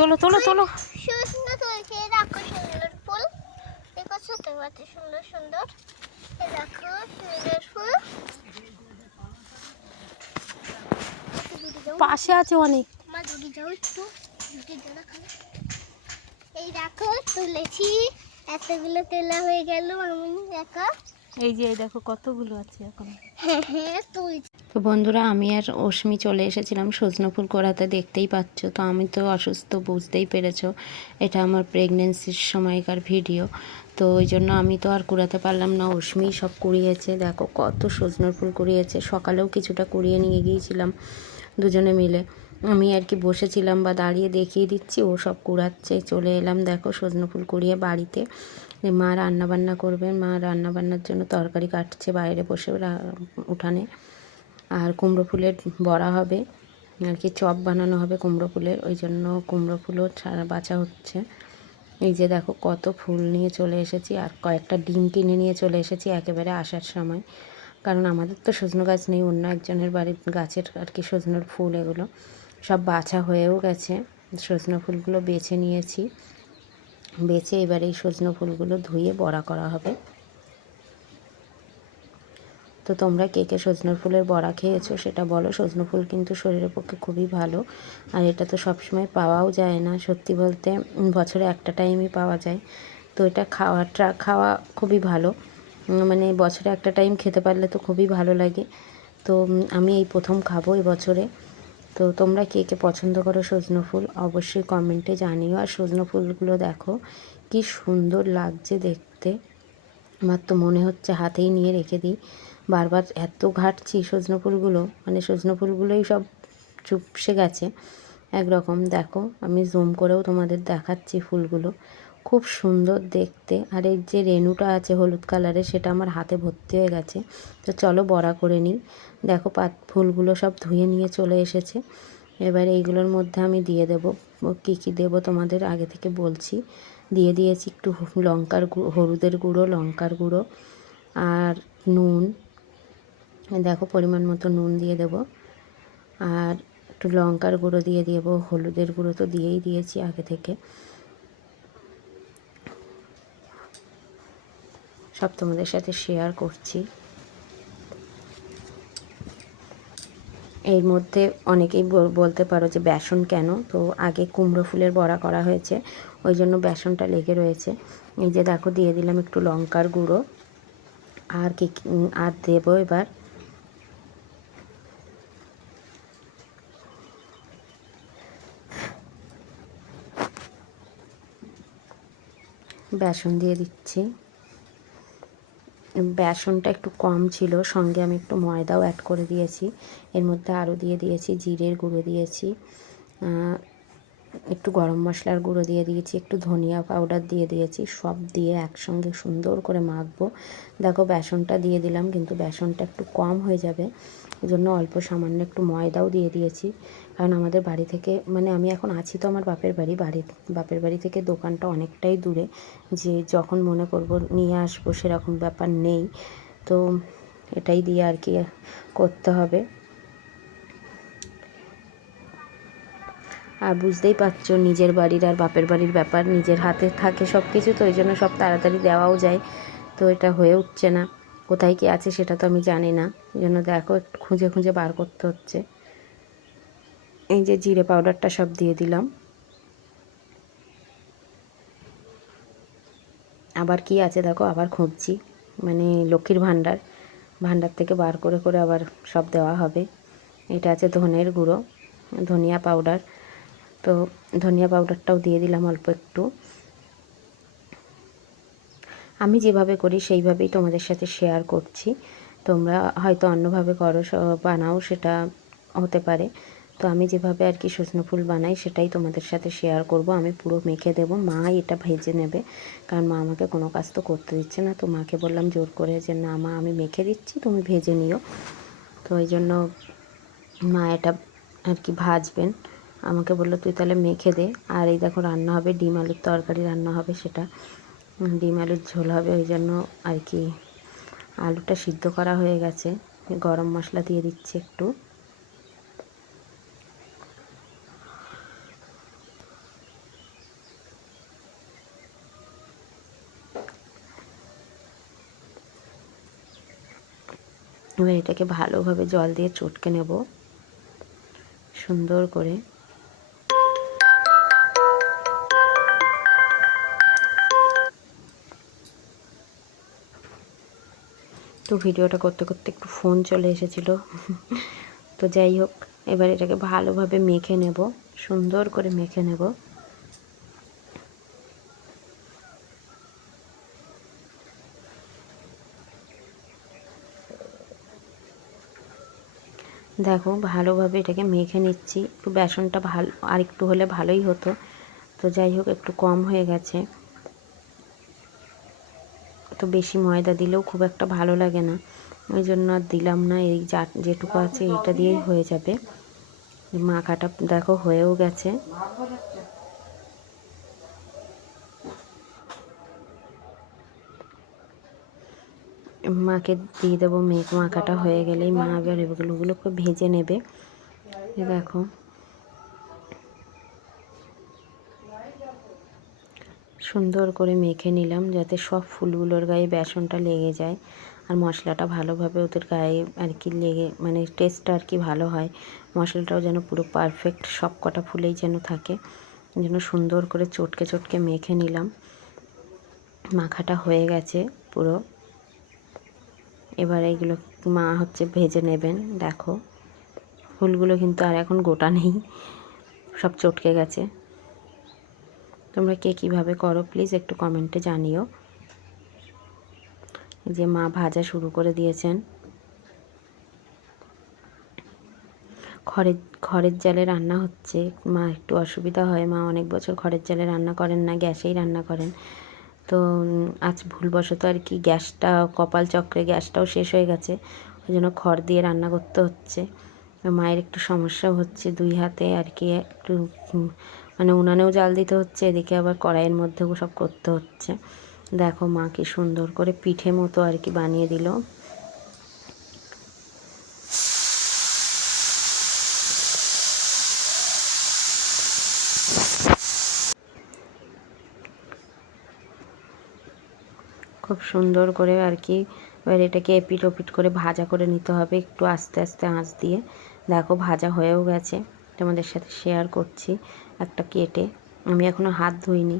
তোলো তোলো তোলো। তুলছে দেখো সুন্দর ফুল। দেখো ছোট বাচ্চা সুন্দর সুন্দর। দেখো সুন্দর ফুল। পাশে আছে অনেক। মা যাও একটু। এই দেখো তুলেছি এতগুলো তেলা হয়ে গেল আমি দেখো। এই যে দেখো কতগুলো আছে এখন। হ্যাঁ হ্যাঁ তুলছি। তো বন্ধুরা, আমি আর অশ্মি চলে এসেছিলাম সজনে ফুল করাতে, দেখতেই পাচ্ছ। তো আমি তো অসুস্থ, বুঝতেই পেরেছ। এটা আমার প্রেগনেন্সির সময়কার ভিডিও তো ওই জন্য আমি তো আর কুড়াতে পারলাম না। অশ্মি সব কুড়িয়েছে। দেখো কত সজনের ফুল কুড়িয়েছে। সকালেও কিছুটা কুড়িয়ে নিয়ে গিয়েছিলাম দুজনে মিলে। আমি আর কি বসেছিলাম বা দাঁড়িয়ে দেখিয়ে দিচ্ছি, ও সব কুড়াচ্ছে। চলে এলাম দেখো সজনে ফুল কুড়িয়ে বাড়িতে। মা রান্না বান্না করবে। মা রান্নাবান্নার জন্য তরকারি কাটছে বাইরে বসে উঠানে। আর কুমড়ো ফুলের বড়া হবে, আর কি চপ বানানো হবে কুমড়ো ফুলের, ওই জন্য কুমড়ো ফুলও ছাড়া বাছা হচ্ছে। এই যে দেখো কত ফুল নিয়ে চলে এসেছি, আর কয়েকটা ডিম কিনে নিয়ে চলে এসেছি একেবারে আসার সময়। কারণ আমাদের তো সজনে গাছ নেই, অন্য একজনের বাড়ির গাছের আর কি সজনের ফুল এগুলো সব বাছা হয়েও গেছে। সজনে ফুলগুলো বেছে নিয়েছি, বেছে এবার এই সজনে ফুলগুলো ধুয়ে বড়া করা হবে। তো তোমরা কে কে সজনে ফুলের বড়া খেয়েছো সেটা বলো। সজনে ফুল কিন্তু শরীরের পক্ষে খুবই ভালো। আর এটা তো সবসময় পাওয়াও যায় না। সত্যি বলতে বছরে একটা টাইমই পাওয়া যায়। তো এটা খাওয়াটা, খাওয়া খুবই ভালো। মানে বছরে একটা টাইম খেতে পারলে তো খুবই ভালো লাগে। তো আমি এই প্রথম খাব এই বছরে। তো তোমরা কে কে পছন্দ করো সজনে ফুল অবশ্যই কমেন্টে জানিও। আর সজনে ফুলগুলো দেখো, কি সুন্দর লাগছে দেখতে। আমার তো মনে হচ্ছে হাতেই নিয়ে রেখে দিই। বারবার এত ঘাটছি সজনে ফুলগুলো মানে সজনে ফুলগুলোই সব চুপসে গেছে। একরকম দেখো, আমি জুম করেও তোমাদের দেখাচ্ছি ফুলগুলো। খুব সুন্দর দেখতে। আর এই যে রেনুটা আছে হলুদ কালারের, সেটা আমার হাতে ভর্তি হয়ে গেছে। তো চলো বড়া করে নিই। দেখো পাত, ফুলগুলো সব ধুয়ে নিয়ে চলে এসেছে। এবার এইগুলোর মধ্যে আমি দিয়ে দেবো। কী কী দেবো তোমাদের আগে থেকে বলছি। দিয়ে দিয়েছি একটু লঙ্কার গুঁড়ো হলুদের গুঁড়ো, লঙ্কার গুঁড়ো, আর নুন দেখো পরিমাণ মতো নুন দিয়ে দেবো। আর একটু লঙ্কার গুঁড়ো দিয়ে দেবো, হলুদের গুঁড়ো তো দিয়েই দিয়েছি আগে থেকে। সব তোমাদের সাথে শেয়ার করছি। এর মধ্যে অনেকেই বল- বলতে পারো যে বেসন কেন? তো আগে কুমড়ো ফুলের বড়া করা হয়েছে, ওই জন্য বেসনটা লেগে রয়েছে। এই যে দেখো, দিয়ে দিলাম একটু লঙ্কার গুঁড়ো। আর কি- আর দেবো এবার বেসন দিয়ে দিচ্ছি। বেসনটা একটু কম ছিল, সঙ্গে আমি একটু ময়দাও অ্যাড করে দিয়েছি। এর মধ্যে আরও দিয়ে দিয়েছি, জিরের গুঁড়ো দিয়েছি একটু গরম মশলার গুঁড়ো দিয়ে দিয়েছি, একটু ধনিয়া পাউডার দিয়ে দিয়েছি, সব দিয়ে একসঙ্গে সুন্দর করে মাখবো। দেখো, বেসনটা দিয়ে দিলাম, কিন্তু বেসনটা একটু কম হয়ে যাবে। জন্য অল্প সামান্য একটু ময়দাও দিয়ে দিয়েছি। কারণ আমাদের বাড়ি থেকে মানে আমি এখন আছি তো আমার বাপের বাড়ি বাড়ি বাপের বাড়ি থেকে দোকানটা অনেকটাই দূরে। যে যখন মনে করব নিয়ে আসব সেরকম ব্যাপার নেই। তো এটাই দিয়ে আর কি করতে হবে। আর বুঝতেই পারছ নিজের বাড়ির আর বাপের বাড়ির ব্যাপার, নিজের হাতে থাকে সব কিছু তো ওই জন্য সব তাড়াতাড়ি দেওয়াও যায়। তো এটা হয়ে উঠছে না। কোথায় কি আছে সেটা তো আমি জানি না। জন্য দেখো খুঁজে খুঁজে বার করতে হচ্ছে। এই যে জিরে পাউডারটা সব দিয়ে দিলাম। আবার কি আছে দেখো? আবার খুঁজছি। মানে লক্ষ্মীর ভাণ্ডার। ভাণ্ডার থেকে বার করে করে আবার সব দেওয়া হবে। এটা আছে ধনের গুঁড়ো, ধনিয়া পাউডার। তো ধনিয়া পাউডারটাও দিয়ে দিলাম অল্প একটু। আমি যেভাবে করি সেইভাবেই তোমাদের সাথে শেয়ার করছি। তোমরা হয়তো অন্যভাবে করো বানাও, সেটা হতে পারে। তো আমি যেভাবে আর কি সজনে ফুল বানাই, সেটাই তোমাদের সাথে শেয়ার করব। আমি পুরো মেখে দেবো, মা এটা ভেজে নেবে। কারণ মা আমাকে কোনো কাজ তো করতে দিচ্ছে না। তো মাকে বললাম জোর করে যে, না মা, আমি মেখে দিচ্ছি, তুমি ভেজে নিও। তো ওই জন্য মা এটা আর কি ভাজবেন। আমাকে বলল, তুই তাহলে মেখে দে। আর এই দেখো, রান্না হবে, ডিম আলুর তরকারি রান্না হবে সেটা। ডিম আলুর ঝোল হবে, ওই জন্য আর কি আলুটা সিদ্ধ করা হয়ে গেছে। গরম মশলা দিয়ে দিচ্ছি একটু। এটাকে ভালোভাবে জল দিয়ে চটকে নেব। সুন্দর করে। তো ভিডিওটা করতে করতে একটু ফোন চলে এসেছিল। তো যাই হোক, এবার এটাকে ভালোভাবে মেখে নেব, সুন্দর করে মেখে নেব। দেখো, ভালোভাবে এটাকে মেখে নিচ্ছি। একটু বেসনটা ভালো আর একটু হলে ভালোই হতো। তো যাই হোক, একটু কম হয়ে গেছে। তো বেশি ময়দা দিলেও খুব একটা ভালো লাগে না। ওই জন্য আর দিলাম না, এই যা, যেটুকু আছে এটা দিয়েই হয়ে যাবে। মাখাটা দেখো হয়েও গেছে। মাকে দিয়ে দেবো মেঘ, মাখাটা হয়ে গেলেই মা এবার এগুলোগুলোকে ভেজে নেবে। দেখো। সুন্দর করে মেখে নিলাম যাতে সব ফুলগুলোর গায়ে বেসনটা লেগে যায় আর মশলাটা ভালোভাবে ওদের গায়ে আর কি লেগে মানে টেস্টটা আর কি ভালো হয়। মশলাটাও যেন পুরো পারফেক্ট সব কটা ফুলেই যেন থাকে। যেন সুন্দর করে চটকে চটকে মেখে নিলাম। মাখাটা হয়ে গেছে পুরো। এবার এইগুলো মা হচ্ছে ভেজে নেবেন, দেখো। ফুলগুলো কিন্তু আর এখন গোটা নেই, সব চটকে গেছে। তোমরা কে কীভাবে করো প্লিজ একটু কমেন্টে জানিও। যে মা ভাজা শুরু করে দিয়েছেন। খড়ের খড়ের জালে রান্না হচ্ছে। মা একটু অসুবিধা হয়, মা অনেক বছর খড়ের জালে রান্না করেন না, গ্যাসেই রান্না করেন। তো আজ ভুলবশত আর কি গ্যাসটা, কপাল চক্রে গ্যাসটাও শেষ হয়ে গেছে। ওই জন্য খড় দিয়ে রান্না করতে হচ্ছে। মায়ের একটু সমস্যা হচ্ছে দুই হাতে আর কি, একটু মানে উনানেও জাল দিতে হচ্ছে, এদিকে আবার কড়াইয়ের মধ্যেও সব করতে হচ্ছে। দেখো মা কি সুন্দর করে পিঠে মতো আর কি বানিয়ে দিল। খুব সুন্দর করে আর কি এবার এটাকে এপিট ওপিট করে ভাজা করে নিতে হবে একটু আস্তে আস্তে আঁচ দিয়ে। দেখো ভাজা হয়েও গেছে। তোমাদের সাথে শেয়ার করছি, একটা কেটে। আমি এখনও হাত ধুইনি।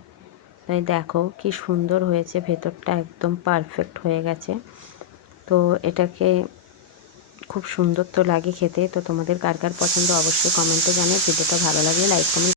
তাই দেখো কি সুন্দর হয়েছে, ভেতরটা একদম পারফেক্ট হয়ে গেছে। তো এটাকে খুব সুন্দর তো লাগে খেতে। তো তোমাদের কার কার পছন্দ অবশ্যই কমেন্টে জানিয়ে ভিডিওটা ভালো লাগলে লাইক কমেন্ট